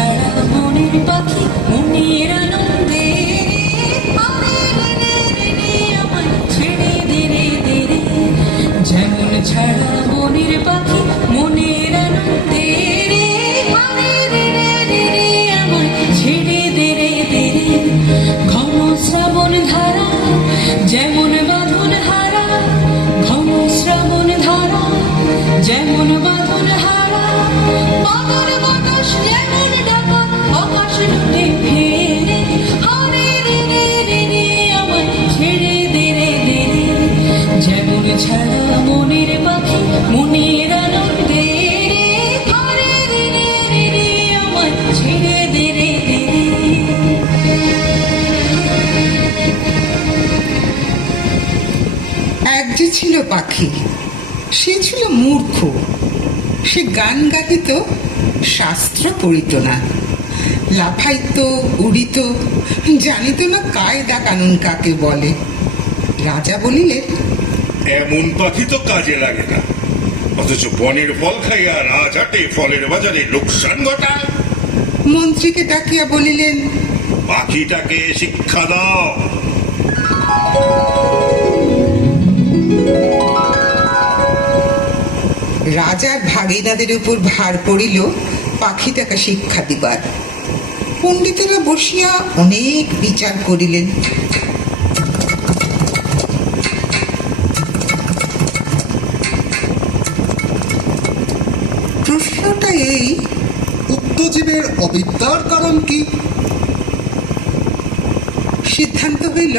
ছাড়া মনের পাখি মনের আনন্দে। আমায় ছেড়ে দেরে দেরে যেমন ছাড়া মনের পাখি ছিল পাখি সে ছিল মূর্খ। সে গান গাহিত শাস্ত্র পড়িত না। লাফাইত উড়িত জানিত না কায়দা কানুন কাকে বলে। রাজা বলিলেন এমন পাখি তো কাজে লাগে না। অথচ বনের ফল খাইয়া রাজহাটে ফলের বাজারে লোকসান ঘটায়। মন্ত্রীকে ডাকিয়া বলিলেন পাখিটাকে শিক্ষা দাও। রাজার ভাগিনাদের উপর ভার পড়িল পাখিটাকে শিক্ষা দিবার। পণ্ডিতেরা বসিয়া অনেক বিচার করিলেন। প্রশ্নটা এই উত্তজীবের অবিদ্যার কারণ কি? সিদ্ধান্ত হইল,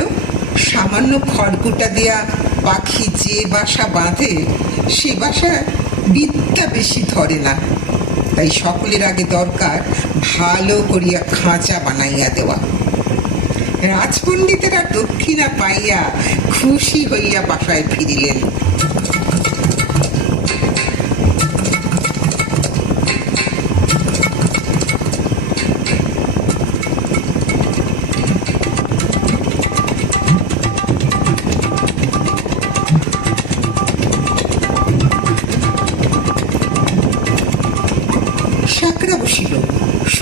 সামান্য খড়কুটা দিয়া পাখি যে বাসা বাঁধে, সে বাসা বিদ্যা বেশি ধরে না। তাই সকলের আগে দরকার ভালো করিয়া খাঁচা বানাইয়া দেওয়া। রাজপণ্ডিতেরা দক্ষিণা পাইয়া খুশি হইয়া বাসায় ফিরিলেন।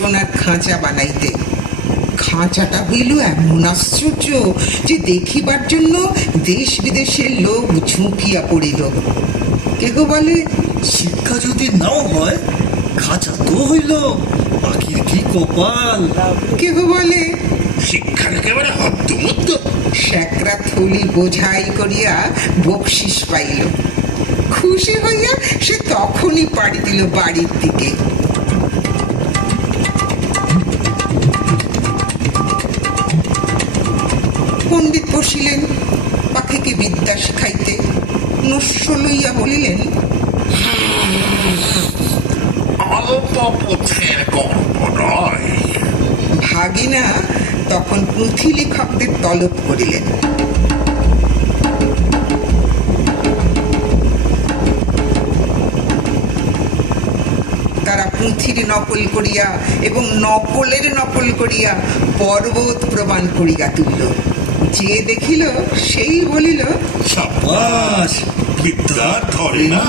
সোনার খাঁচা বানাইতে। খাঁচাটা হইল এমন আশ্চর্য যে দেখিবার জন্য দেশ বিদেশের লোক ঝুঁকিয়া পড়িল। কেহ বলে, শিক্ষা যদি নাও হয়, খাঁচা তো হইল কি কপাল? কেহ বলে, শিক্ষার একেবারে হদ্দমুদ্দ শ্যাকরা থলি বোঝাই করিয়া বকশিস পাইল। খুশি হইয়া সে তখনই পাড়ি দিল বাড়ির দিকে। বসিলেন পাখিকে বিদ্যা শিখাইতে নস্য লইয়া বলিলেন ভাগিনা তখন পুঁথি লেখকদের তলব করিলেন। তারা পুঁথির নকল করিয়া এবং নকলের নকল করিয়া পর্বত প্রমাণ করিয়া তুলল। যে দেখিল সেই বলিল সাবাস বিদ্যা ধরে না।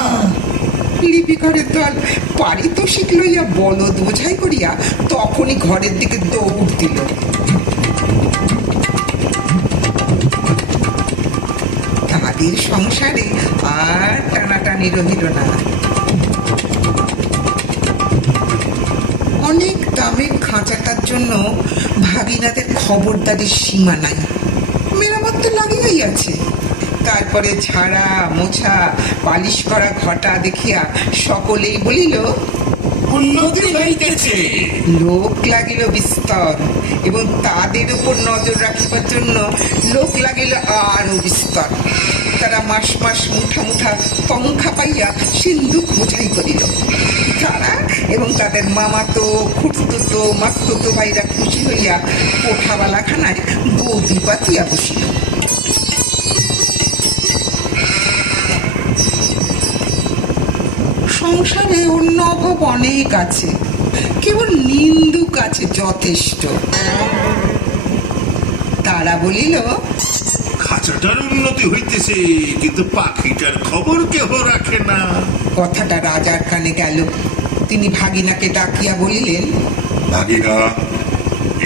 লিপিকরের দল পারিতোষিক লইয়া বলদ বোঝাই করিয়া তখনই ঘরের দিকে দৌড় দিল। তাদের সংসারে আর টানাটানি রহিল না। অনেক দামের খাঁচাটার জন্য ভাগিনাদের খবরদারির সীমা নাই। মেরামত তো লাগিয়াই আছে। তারপরে ঝাড়া, মোছা, পালিশ করা ঘটা দেখিয়া সকলেই বলিল লোক লাগিল বিস্তর এবং তাদের উপর নজর রাখিবার জন্য লোক লাগিল আরও বিস্তর। তারা মাস মাস মুঠা মুঠা পঙ্খা পাইয়া সিন্ধুক বোঝাই করিল। তারা এবং তাদের মামাতো খুঁড়তো মাস্তুতো ভাইরা খুশি হইয়া কোঠাওয়ালা খানায় গদি পাতিয়া বসিল। সংসারে অন্য অভাব অনেক আছে কেবল নিন্দুক আছে যথেষ্ট। তারা বলিল খাঁচাটার উন্নতি হইতেছে কিন্তু পাখিটার খবর কেহ রাখে না। কথাটা রাজার কানে গেল। তিনি ভাগিনাকে ডাকিয়া বলিলেন ভাগিনা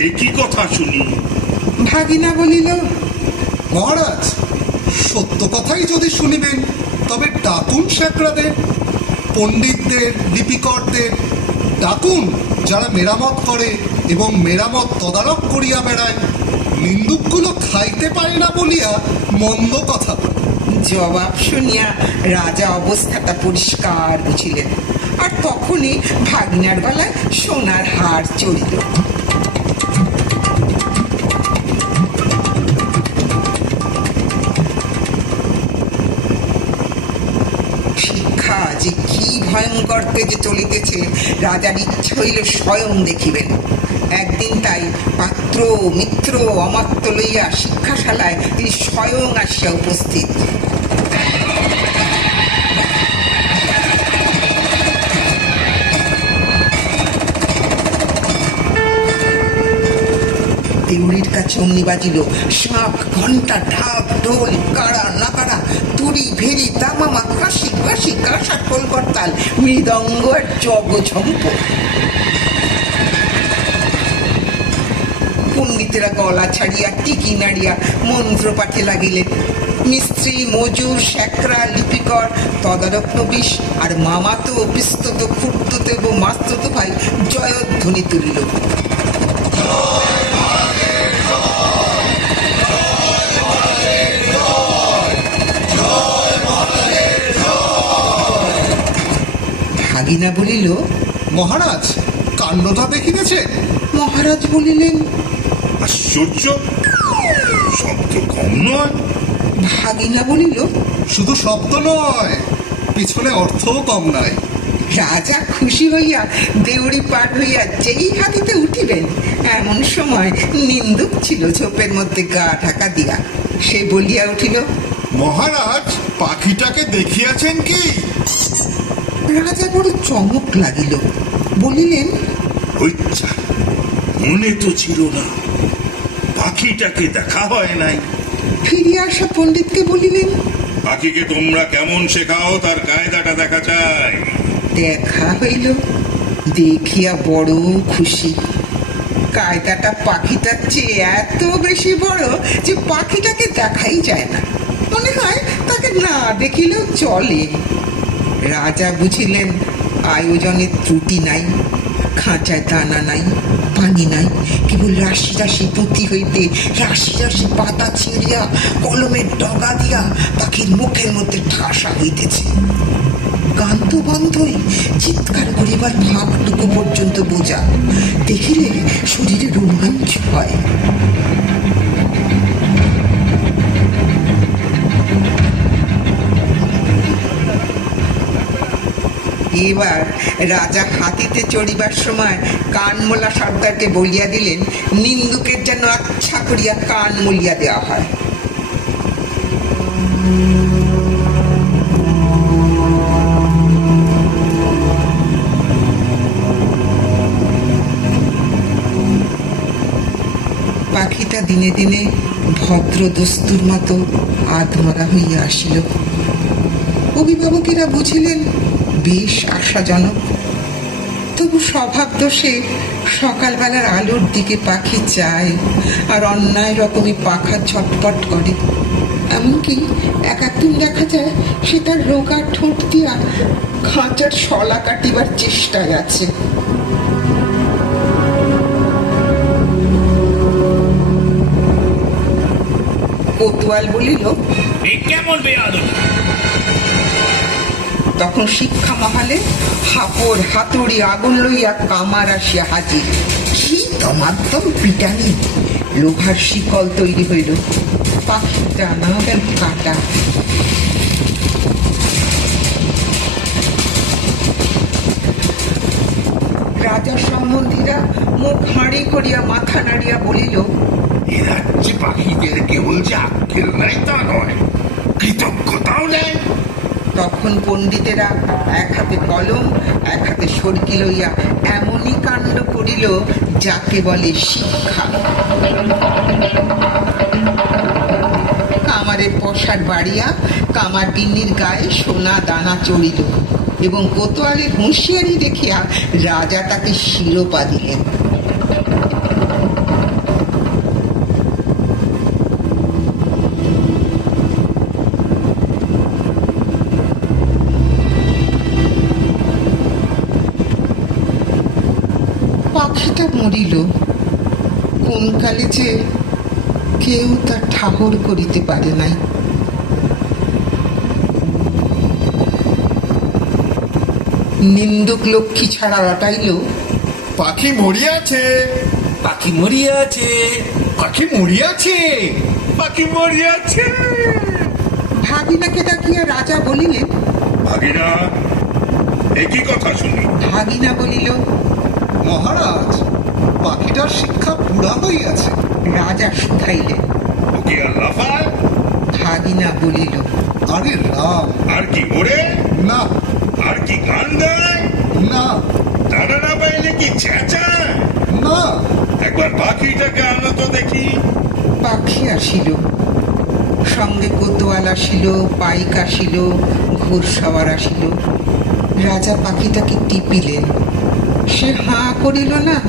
এ কি কথা শুনি? ভাগিনা বলিল মহারাজ সত্য কথাই যদি শুনিবেন তবে ডাকুন স্যাকরাদের পণ্ডিতদের লিপিকরদের। ডাকুন যারা মেরামত করে এবং মেরামত তদারক করিয়া বেড়ায়। নিন্দুকগুলো খাইতে পারে না বলিয়া মন্দ কথা। জবাব শুনিয়া রাজা অবস্থাটা পরিষ্কার বুঝিলেন। আর তখনই ভাগিনার গলায় সোনার হার চড়িল। শিক্ষা যে কি ভয়ঙ্কর তেজে চলিতেছে, রাজার ইচ্ছা হইল স্বয়ং দেখিবেন। একদিন তাই পাত্র, মিত্র অমাত্য লইয়া শিক্ষাশালায় তিনি স্বয়ং আসিয়া উপস্থিত। দেউড়ির কাছে অমনি বাজিল শাঁখ ঘণ্টা ঢাক, ঢোল, কাড়া, নাকাড়া, তুড়ি ভেরি তামামা, কাশি বাসি কাঁসা, কলকরতাল মৃদঙ্গ আর জগ ঝম্প পণ্ডিতেরা গলা ছাড়িয়া টিকি নাড়িয়া মন্ত্র পাঠে লাগিলেন, মিস্ত্রি, মজুর, শ্যাকরা, লিপিকর তদারক নবিশ আর মামাতো পিস্তত খুর্তত এবং মাস্তত ভাই, জয়ধ্বনি তুলিল। ভাগিনা বলিল মহারাজ কাণ্ডটা দেখিতেছে? মহারাজ বলিলেন আশ্চর্য শব্দ কম নয়। ভাগিনা বলিল শুধু শব্দ নয় পিছনে অর্থও কম নাই। রাজা খুশি হইয়া দেউড়ি পার হইয়া যেই হাতিতে উঠিবেন এমন সময় নিন্দুক ছিল ঝোপের মধ্যে গা ঢাকা দিয়া। সে বলিয়া উঠিল মহারাজ পাখিটাকে দেখিয়াছেন কি? রাজা বড় চমক লাগিল। বলিলেন হইচ্ছা মনে তো ছিল না। পাখিটাকে দেখা হয় নাই। ফিরিয়া আসা পণ্ডিতকে বলিলেন পাখিকে তোমরা কেমন শেখাও তার কায়দাটা দেখা চাই। দেখা হইল দেখিয়া বড় খুশি। কায়দাটা পাখিটার চেয়ে এত বেশি বড় যে পাখিটাকে দেখাই যায় না। মনে হয় তাকে না দেখিলেও চলে। রাজা বুঝিলেন আয়োজনের ত্রুটি নাই খাঁচায় দানা নাই পানি নাই কেবল রাশি রাশি পুঁতি হইতে রাশি রাশি পাতা ছিঁড়িয়া কলমের ডগা দিয়া পাখির মুখের মধ্যে ঠাসা হইতেছে গান তো বন্ধই চিৎকার করিবার ভাবটুকু পর্যন্ত বোঝা দেখিলে শরীরে রোমাঞ্চ হয় এবার রাজা হাতিতে চড়িবার সময় কানমোলা সর্দারকে বলিয়া দিলেন, নিন্দুকের যেন আচ্ছা করিয়া কান মলিয়া দেওয়া হয়। পাখিটা দিনে দিনে ভদ্র দস্তুর মতো আধমরা হইয়া আসিল। অভিভাবকেরা বুঝিলেন বেশ আশাজনক। তবু স্বভাব দোষে সকালবেলার আলোর দিকে পাখি চায়, আর অন্যায় রকমে পাখা ছটপট করে। এমনকি এক একদিন দেখা যায়, সে তার রোগা ঠোঁট দিয়া খাঁচার শলা কাটিবার চেষ্টায় আছে। কোতোয়াল বলিল কেমন তখন শিক্ষা মহালে হাপড় হাতুড়ি আগুন লইয়া কামার আসিয়া হাজির। কি দমাদ্দম পিটানি। লোহার শিকল তৈরি হইল। কাটা। রাজা সম্বন্ধীরা মুখ হাঁড়ি করিয়া মাথা নাড়িয়া বলিল, এ রাজ্যে পাখিদের কেবল যে আক্কেল নাই তা নয়, কৃতজ্ঞতাও নেই। তখন পণ্ডিতেরা এক হাতে কলম, এক হাতে সরকি লইয়া এমনই কাণ্ড করিল যাকে বলে শিক্ষা। কামারের পশার বাড়িয়া কামার গায়ে সোনা দানা চড়িল এবং কোতোয়ালের হুঁশিয়ারি দেখিয়া রাজা তাকে শিরোপা দিলেন। মরিল কোন কালে যে কেউ তা ঠাহর করিতে পারে নাই। নিন্দুক লক্ষ্মী ছাড়া রটাইল। পাখি মরিয়াছে। পাখি মরিয়া আছে পাখি মরিয়াছে। পাখি মরিয়াছে। ভাগিনাকে ডাকিয়া রাজা বলিলেন ভাগিনা একই কথা শুনি? ভাগিনা বলিল মহারাজ পাখিটার শিক্ষা পুরা হইয়াছে রাজা শুধাইলেন। ওকে আর লাফায়? ভাগিনা বলিল আরে রাম। আর কি ওরে না। আর কি গান দেয়? না। দাঁড়া না পাইলে কি চেঁচায়? না। একবার পাখিটাকে আনো তো দেখি। পাখি আসিল সঙ্গে কোতোয়াল আসিল পাইক আসিল ঘোরসাওয়ার আসিল। রাজা পাখিটাকে টিপিলেন। সে হাঁ করিল না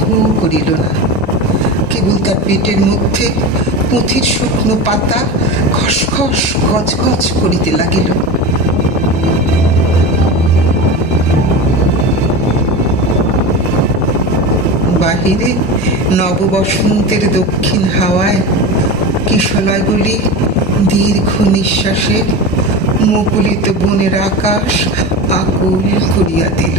হু করিল না। কেবল তার পেটের মধ্যে পুঁথির শুকনো পাতা খসখস, গজগজ করিতে লাগিল। বাহিরে নববসন্তের দক্ষিণ হাওয়ায় কিশলয়গুলি দীর্ঘ নিঃশ্বাসে মুকুলিত বনের আকাশ আকুল করিয়া দিল।